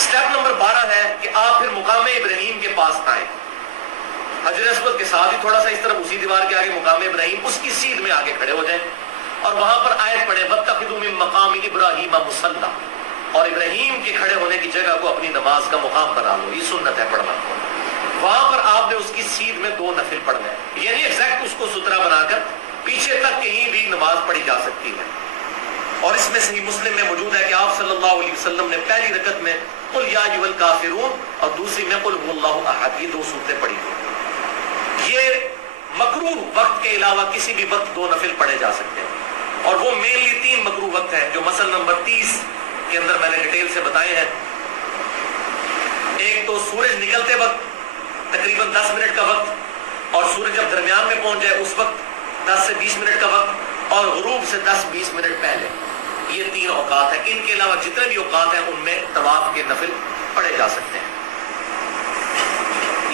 Step number 12 ہے کہ آپ پھر مقام ابراہیم کے پاس آئیں، حجر اسود کے ساتھ ہی تھوڑا سا اس طرف اسی دیوار کے آگے مقام ابراہیم، اس کی سیدھ میں آگے کھڑے ہو جائیں اور وہاں پر آیت پڑھیں وَاتَّخِذُوا مِن مَّقَامِ إِبْرَاهِيمَ مُصَلًّى، اور ابراہیم کے کھڑے ہونے کی جگہ کو اپنی نماز کا مقام بنا لو، یہ سنت ہے پڑھنا۔ وہاں پر آپ نے اس کی سیدھ میں 2 نفل پڑھنا ہے، یعنی ایگزیکٹ اس کو سترا بنا کر پیچھے تک کہیں بھی نماز پڑھی جا سکتی ہے۔ اور اس میں صحیح مسلم میں موجود ہے کہ آپ صلی اللہ علیہ وسلم نے پہلی رکعت میں قل یا ایھا الکافرون اور دوسری میں قل هو اللہ احد، یہ 2 سورتیں پڑھی تھیں۔ یہ مکروہ وقت کے علاوہ کسی بھی وقت 2 نفل پڑھے جا سکتے ہیں، اور وہ مینلی 3 مکروہ وقت ہیں جو مسئلہ نمبر 30 کے اندر میں نے ڈیٹیل سے بتائے ہیں۔ ایک تو سورج نکلتے وقت تقریباً 10 منٹ کا وقت، اور سورج جب درمیان میں پہنچ جائے اس وقت 10 سے 20 منٹ کا وقت، اور غروب سے 10-20 منٹ پہلے، یہ 3 اوقات ہیں۔ ان کے علاوہ جتنے بھی اوقات ہیں ان میں طواف کے نفل پڑھے جا سکتے ہیں۔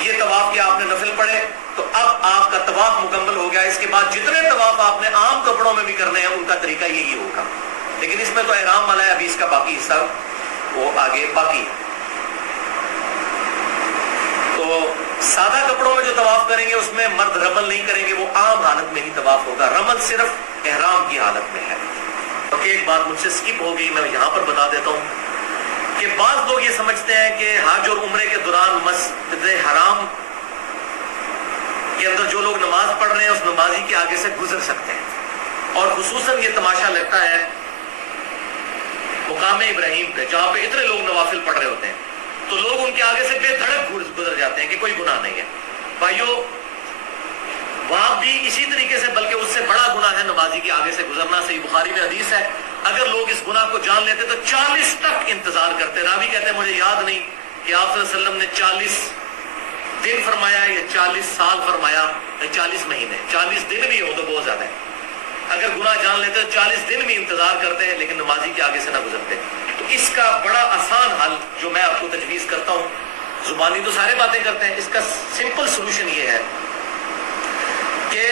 یہ طواف کے آپ نے نفل پڑھے تو اب آپ کا طواف مکمل ہو گیا۔ اس کے بعد جتنے طواف آپ نے عام کپڑوں میں بھی کرنے ہیں ان کا طریقہ یہی ہوگا، لیکن اس میں تو احرام والا ہے، ابھی اس کا باقی حصہ وہ آگے باقی ہے۔ تو سادہ کپڑوں میں جو طواف کریں گے اس میں مرد رمل نہیں کریں گے، وہ عام حالت میں ہی طواف ہوگا، رمل صرف احرام کی حالت میں ہے۔ ایک بات مجھ سے سکپ ہو گئی، میں یہاں پر بتا دیتا ہوں کہ بعض لوگ یہ سمجھتے ہیں کہ حج اور عمرے کے دوران مسجد حرام کے اندر جو لوگ نماز پڑھ رہے ہیں اس نمازی کے آگے سے گزر سکتے ہیں، اور خصوصاً یہ تماشا لگتا ہے مقام ابراہیم پہ جہاں پہ اتنے لوگ نوافل پڑھ رہے ہوتے ہیں، تو لوگ ان کے آگے سے بے دھڑک گزر جاتے ہیں کہ کوئی گناہ نہیں ہے۔ بھائیو، وہاں بھی اسی طریقے سے بلکہ اس سے بڑا گناہ ہے نمازی کے آگے سے گزرنا۔ صحیح بخاری میں حدیث ہے، اگر لوگ اس گناہ کو جان لیتے تو 40 تک انتظار کرتے۔ راوی کہتے ہیں مجھے یاد نہیں کہ آپ صلی اللہ علیہ وسلم نے 40 دن فرمایا یا 40 سال فرمایا، 40 مہینے، 40 دن بھی ہو تو بہت زیادہ ہے۔ اگر گناہ جان لیتے تو 40 دن بھی انتظار کرتے ہیں لیکن نمازی کے آگے سے نہ گزرتے۔ تو اس کا بڑا آسان حل جو میں آپ کو تجویز کرتا ہوں، زبانی تو سارے باتیں کرتے ہیں، اس کا سمپل سلوشن یہ ہے کہ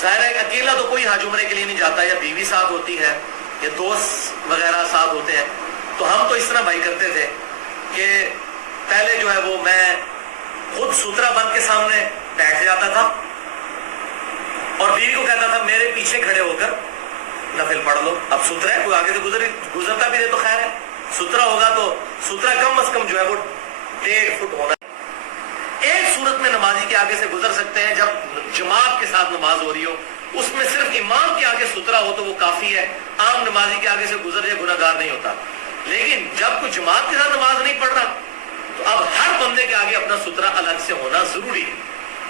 ظاہر ہے اکیلا تو کوئی حج عمرے کے لیے نہیں جاتا، یا بیوی ساتھ ہوتی ہے یا دوست وغیرہ ساتھ ہوتے ہیں، تو ہم تو اس طرح بھائی کرتے تھے کہ پہلے جو ہے وہ میں خود سترا بن کے سامنے بیٹھ جاتا تھا اور بیوی کو کہتا تھا میرے پیچھے کھڑے ہو کر نفل پڑھ لو۔ اب سترا ہے، کوئی آگے سے گزرتا بھی رہے تو خیر ہے، سترا ہوگا تو سترا کم از کم جو ہے وہ 1.5 فٹ ہونا۔ ایک صورت میں نمازی کے آگے سے گزر سکتے ہیں، جب جماعت کے ساتھ نماز ہو رہی ہو، اس میں صرف امام کے آگے سترا ہو تو وہ کافی ہے، عام نمازی کے آگے سے گزر جائے گناہ گار نہیں ہوتا۔ لیکن جب کوئی جماعت کے ساتھ نماز نہیں پڑھ رہا تو اب ہر بندے کے آگے اپنا سترا الگ سے ہونا ضروری ہے۔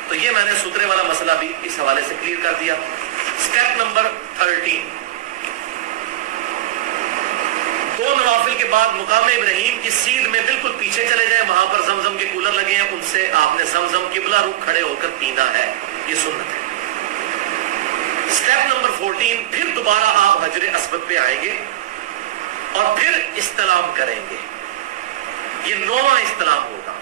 تو یہ میں نے سترے والا مسئلہ بھی اس حوالے سے کلیئر کر دیا۔ سٹیپ نمبر 13، 2 نوافل کے بعد مقام ابراہیم کی سیدھ میں بالکل پیچھے چلے جائیں، وہاں پر زمزم کے کولر لگے ہیں، ان سے آپ نے زمزم قبلہ رخ کھڑے ہو کر پینا ہے، یہ سنت ہے۔ سٹیپ نمبر 14، پھر دوبارہ آپ حجر اسود پہ آئیں گے اور پھر استلام کریں گے، یہ 9واں استلام ہوگا۔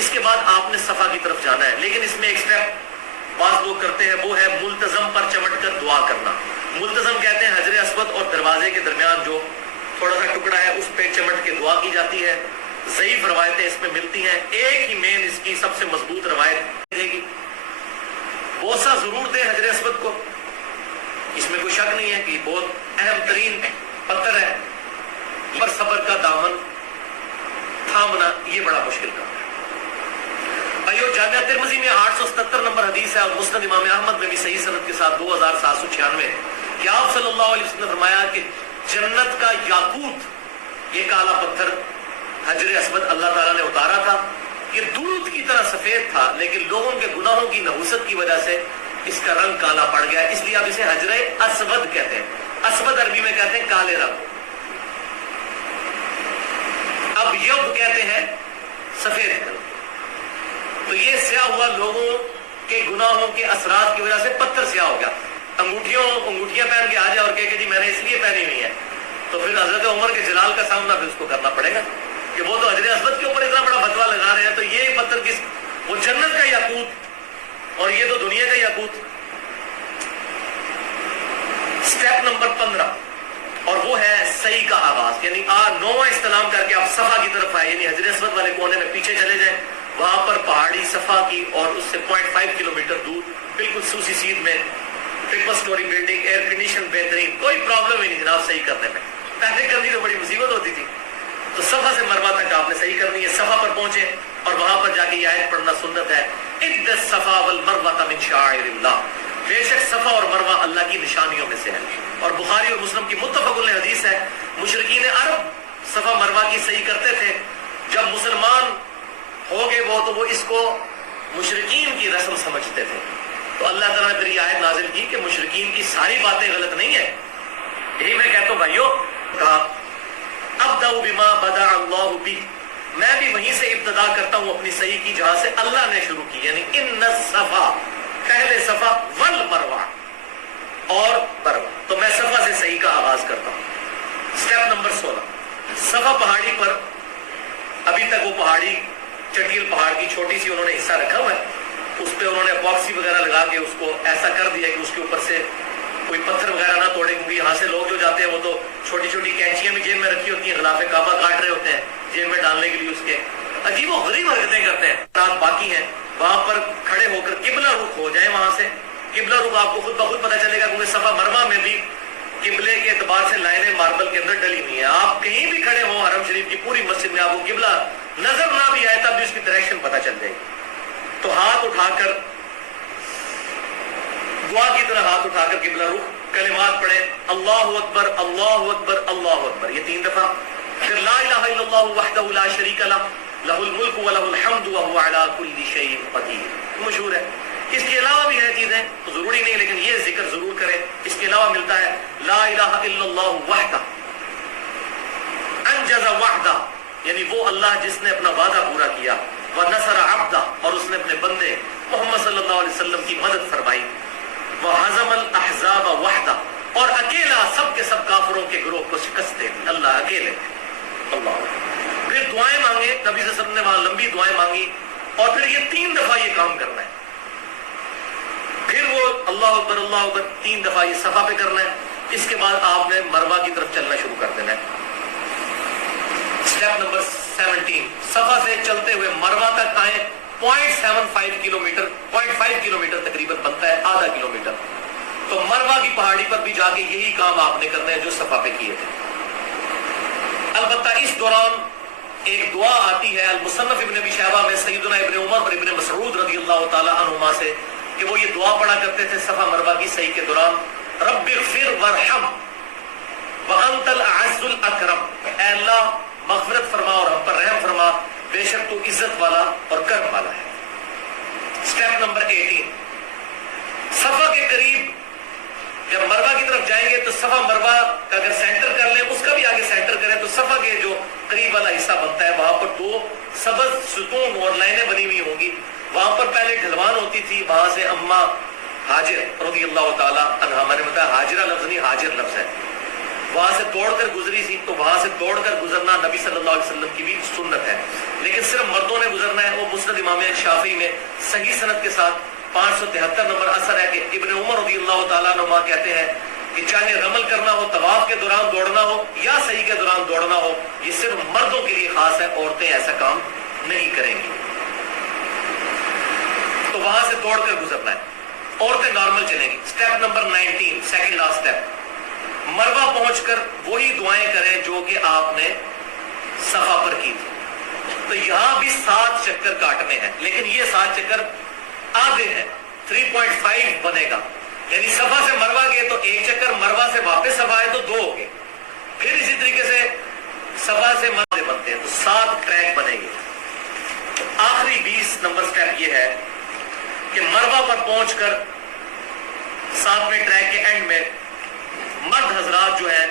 اس کے بعد آپ نے صفا کی طرف جانا ہے، لیکن اس میں ایک سٹیپ بعض لوگ کرتے ہیں، وہ ہے ملتزم پر چمٹ کر دعا کرنا۔ ملتزم کہتے ہیں حجر اسود اور دروازے کے درمیان جو تھوڑا سا ٹکڑا ہے اس پہ چمٹ کے دعا کی جاتی ہے۔ ضعیف روایتیں اس میں ملتی ہیں، ایک ہی مین اس کی سب سے مضبوط روایت دے گی، بوسہ ضرور دے حجر اسود کو، اس میں کوئی شک نہیں ہے کہ بہت اہم ترین پتھر ہے، پر صبر کا دامن تھامنا یہ بڑا مشکل کام ہے۔ بھائیو، جامعہ ترمذی میں 877 نمبر حدیث ہے، اور مسند امام احمد میں بھی صحیح سند کے ساتھ 2796 کہ آپ صلی اللہ علیہ وسلم نے فرمایا کہ جنت کا یاقوت، یہ کالا پتھر حجر اسود اللہ تعالیٰ نے اتارا تھا، یہ دودھ کی طرح سفید تھا، لیکن لوگوں کے گناہوں کی نحوست کی وجہ سے اس کا رنگ کالا پڑ گیا، اس لیے اب اسے حجر اسود کہتے ہیں۔ اسود عربی میں کہتے ہیں کالے رنگ، اب یب کہتے ہیں سفید رنگ۔ تو یہ سیاہ ہوا لوگوں کے گناہوں کے اثرات کی وجہ سے پتھر سیاہ ہو گیا۔ انگوٹھیاں پہن کے آ جائے اور کہ جی میں نے اس لیے پہنی ہوئی ہے، تو پھر حضرت عمر کے جلال کا سامنا پھر اس کو کرنا پڑے گا کہ وہ تو حجر اسود کے اوپر اتنا بڑا فتویٰ لگا رہے ہیں، تو یہ پتھر کس، وہ جنت کا یاقوت اور یہ تو دنیا کا یاقوت۔ سٹیپ نمبر 15، اور وہ ہے صحیح کا آغاز، یعنی 9واں استلام کر کے آپ صفا کی طرف آئے، یعنی حجر اسود پیچھے چلے جائیں, وہاں پر پہاڑی صفا کی اور اس سے 0.5 کلومیٹر دور بالکل سوسی سیدھ میں triple story building, air condition بہترین, کوئی پرابلم ہی نہیں جناب صحیح کرنے میں. پہلے کرنی تو بڑی مصیبت ہوتی تھی. تو صفا سے مروہ تک آپ نے صحیح کرنی ہے. صفا پر پہنچے اور وہاں پر جا کے یہ آیت پڑھنا سنت ہے, ان الصفا والمروہ من شعائر اللہ, بے شک صفا اور مروہ اللہ کی نشانیوں میں سے ہے. اور بخاری اور مسلم کی متفق علیہ حدیث ہے, مشرکین عرب صفا مروہ کی صحیح کرتے تھے. جب مسلمان ہو گئے تو وہ اس کو مشرکین کی رسم سمجھتے تھے. تو اللہ تعالیٰ نے پھر یہ آیت نازل کی کہ مشرکین کی ساری باتیں غلط نہیں ہیں. یہی میں کہتا ہوں بھائیو, کہا ابدأ بما بدأ اللہ بہ, میں بھی وہیں سے ابتدا کرتا ہوں اپنی صحیح کی جہاں سے اللہ نے شروع کی, یعنی ان الصفا, پہلے صفا, والمروہ, اور مروہ. تو میں صفا سے صحیح کا آغاز کرتا ہوں. سٹیپ نمبر 16, صفا پہاڑی پر ابھی تک وہ پہاڑی چٹیل پہاڑ کی چھوٹی سی انہوں نے حصہ رکھا ہوا ہے, اس پہ انہوں نے اپاکسی وغیرہ لگا کے اس کو ایسا کر دیا کہ اس کے اوپر سے کوئی پتھر وغیرہ نہ توڑے, کیونکہ یہاں سے لوگ جو جاتے ہیں وہ تو چھوٹی چھوٹی کینچیاں بھی جیب میں رکھی ہوتی ہیں, غلاف کعبہ کاٹ رہے ہوتے ہیں جیب میں ڈالنے کے لیے, اس کے عجیب و غریب حرکتیں کرتے ہیں. رات باقی ہیں, وہاں پر کھڑے ہو کر قبلہ رخ ہو جائیں. وہاں سے قبلہ رخ آپ کو خود بخود پتہ چلے گا, کیونکہ صفا مروہ میں بھی قبلے کے اعتبار سے لائنیں ماربل کے اندر ڈلی ہوئی ہیں. آپ کہیں بھی کھڑے ہوں حرم شریف کی پوری مسجد میں, آپ کو قبلہ نظر نہ بھی آئے تب بھی اس کی ڈائریکشن پتہ چل جائے گی. تو ہاتھ اٹھا کر, دعا کی طرح ہاتھ اٹھا کر قبلہ رخ, کلمات پڑھیں, اللہ اکبر اللہ اکبر اللہ اکبر, یہ 3 دفعہ. پھر لا الہ الا اللہ وحدہ لا شریک لہ لہ الملک ولہ الحمد وہو علی کل شیء قدیر, مشہور ہے. اس کے علاوہ بھی ہے چیزیں, ضروری نہیں, لیکن یہ ذکر ضرور کریں. اس کے علاوہ ملتا ہے لا الہ الا اللہ وحدہ انجز وعدہ, یعنی وہ اللہ جس نے اپنا وعدہ پورا کیا, ونصر عبدہ, اور اس نے اپنے بندے محمد صلی اللہ علیہ وسلم کی مدد فرمائی, وہزم الاحزاب وحدہ, اور اکیلا سب کے سب کافروں کے گروہ کو شکست دے, اللہ اکیلے. اللہ. پھر دعائیں مانگے, نبی صلی اللہ علیہ وسلم نے وہاں لمبی دعائیں مانگی, اور پھر یہ 3 دفعہ یہ کام کرنا ہے. پھر وہ اللہ اکبر 3 دفعہ یہ صفا پہ کرنا ہے. اس کے بعد آپ نے مروہ کی طرف چلنا شروع کر دینا ہے. سٹیپ نمبر 17, صفا سے چلتے ہوئے مروہ تک آئیں. 0.75 کلومیٹر, 0.5 کلومیٹر تقریباً بنتا ہے, آدھا کلومیٹر. تو مروہ کی پہاڑی پر بھی جا کے یہی کام آپ نے کرنا ہے جو صفا پہ کیے تھے. البتہ اس دوران ایک دعا آتی ہے المصنف ابن ابی شیبہ میں سیدنا ابن عمر اور ابن مسعود رضی اللہ تعالی عنہما سے, کہ وہ یہ دعا پڑھا کرتے تھے صفا مروہ کی صحیح کے دوران, رب اغفر وارحم وانت الاعز الاکرم, اے اللہ مغفرت فرما اور ہم پر رحم فرما, بے شک تو عزت والا اور کرم والا ہے. سٹیپ نمبر 18, صفا کے قریب جب مروہ کی طرف جائیں گے تو صفا مروہ کا اگر سینٹر کر لیں, اس کا بھی آگے سینٹر کریں, تو صفا کے جو قریب والا حصہ بنتا ہے وہاں پر 2 سبز ستون اور لائنیں بنی ہوئی ہوں گی. وہاں پر پہلے ڈھلوان ہوتی تھی, وہاں سے اماں حاجر رضی اللہ تعالی عنہا, میں نے بتایا حاجرہ لفظ نہیں حاجر لفظ ہے, وہاں سے دوڑ کر گزری تھی. تو وہاں سے دوڑ کر گزرنا نبی صلی اللہ علیہ وسلم کی بھی سنت ہے, لیکن صرف مردوں نے گزرنا ہے. وہ مسند امام شافعی میں صحیح سند کے ساتھ 573 نمبر اثر ہے کہ ابن عمر رضی اللہ تعالیٰ عنہ کہتے ہیں کہ چاہے رمل کرنا ہو, طواف کے دوران دوڑنا ہو یا صحیح کے دوران دوڑنا ہو, یہ صرف مردوں کے لیے خاص ہے, عورتیں ایسا کام نہیں کریں گی. تو وہاں سے دوڑ کر گزرنا ہے, عورتیں نارمل چلیں گی. Step number 19, second last step, Marwa پہنچ کر وہی دعائیں کریں جو کہ آپ نے صفا پر کی تھی. تو یہاں بھی 7 چکر کاٹنے ہیں, لیکن یہ 7 چکر آدھے ہیں, 3.5 بنے گا. یعنی صفا سے مروہ گئے تو 1 چکر, مروہ سے واپس صفا آئے تو 2 ہو گئے. پھر اسی طریقے سے صفا سے مروہ بنتے ہیں, تو 7 ٹریک بنے گے. تو آخری 20 نمبر سٹیپ یہ ہے کہ مروہ پر پہنچ کر 7ویں ٹریک کے اینڈ میں مرد حضرات جو ہیں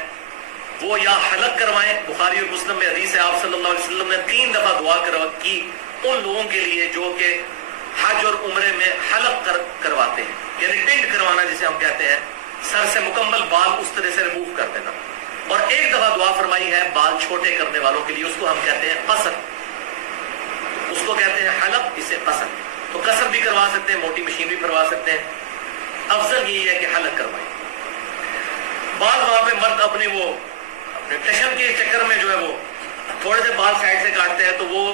وہ یا حلق کروائیں. بخاری اور مسلم میں حدیث ہے, آپ صلی اللہ علیہ وسلم نے 3 دفعہ دعا کی ان لوگوں کے لیے جو کہ حج اور عمرے میں حلق کرواتے ہیں, یعنی ٹنٹ کروانا جسے ہم کہتے ہیں, سر سے مکمل بال اس طرح سے ریموو کر دینا. اور ایک دفعہ دعا فرمائی ہے بال چھوٹے کرنے والوں کے لیے, اس کو ہم کہتے ہیں قصر, اس کو کہتے ہیں حلق, اسے قصر. تو قصر بھی کروا سکتے ہیں, موٹی مشین بھی کروا سکتے ہیں, افضل یہی ہے کہ حلق کروائیں. بعض وہاں پہ مرد اپنے ٹشن کے چکر میں جو ہے وہ تھوڑے سے بال سائڈ سے کاٹتے ہیں, تو وہ